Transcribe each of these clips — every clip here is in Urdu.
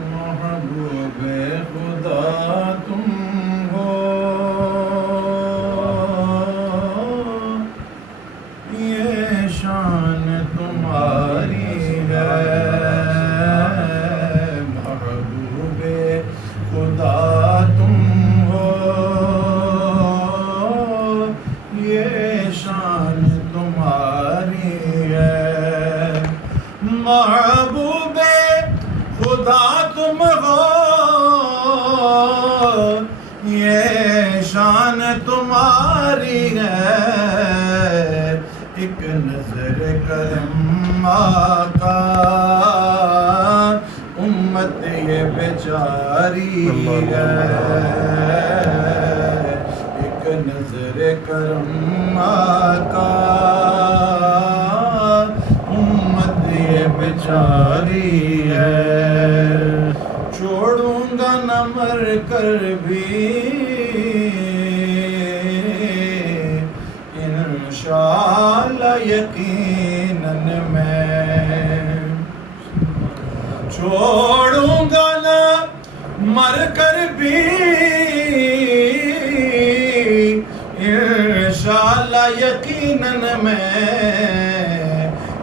محبوب خدا تم ہو، یہ شان تمہاری ہے، محبوب خدا تم ہو، یہ شان تمہاری ہے، محبوب خدا تم ہو، یہ شان تمہاری ہے، ایک نظر کرم آقا امت یہ بیچاری ہے، ایک نظر کرم آقا امت یہ بیچاری ہے، چھوڑوں گا نہ مر کر بھی انشاءاللہ یقیناً میں، چھوڑوں گا نہ مر کر بھی انشاءاللہ یقیناً میں،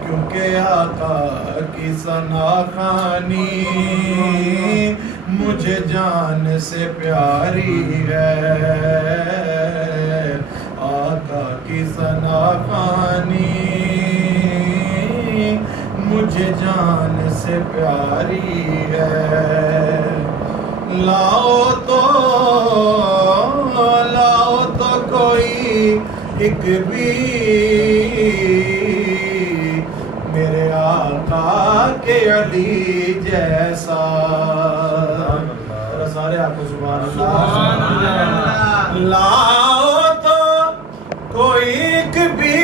کیونکہ آقا کی ثنا خوانی مجھے جان سے پیاری ہے، آقا کی ثنا خوانی مجھے جان سے پیاری ہے، لاؤ تو کوئی ایک بھی میرے آقا کے علی جیسا، سارے آپ کو سبحان اللہ، لاؤ تو کوئی ایک بھی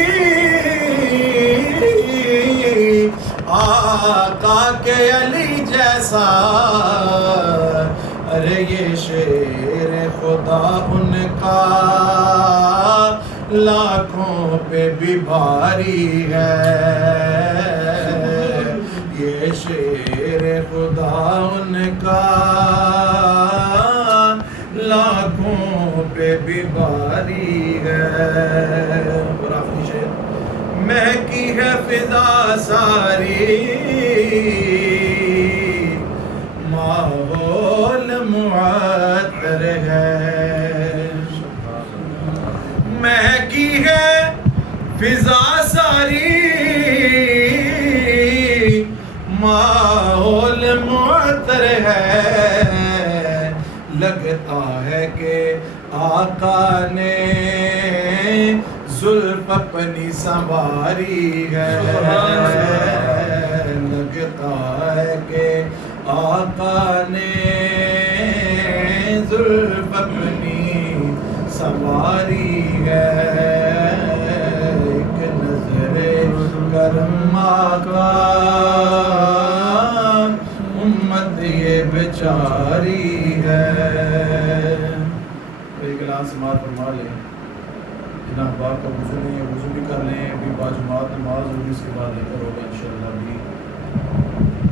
آقا کے علی جیسا، ارے یہ شیر خدا ان کا لاکھوں پہ بھی بھاری ہے، یہ شیر خدا ان کا لاکھوں پہ بھی بھاری ہے، اور آخری شعر، مہکی ہے فضا ساری ماحول معطر ہے، مہکی ہے فضا ساری ماحول معطر ہے، لگتا ہے کہ آقا نے زلف اپنی سنواری ہے، لگتا ہے کہ آقا نے زلف اپنی سنواری ہے، ایک نظر کرم آقا امت یہ بیچاری ہے، ایک گلاس سماعت فرما لیں، جناب باپ کا وضو نہیں ہے وضو بھی کر لیں، ابھی باجماعت نماز ہوگی اس کے بعد لے کر ہوگا انشاءاللہ بھی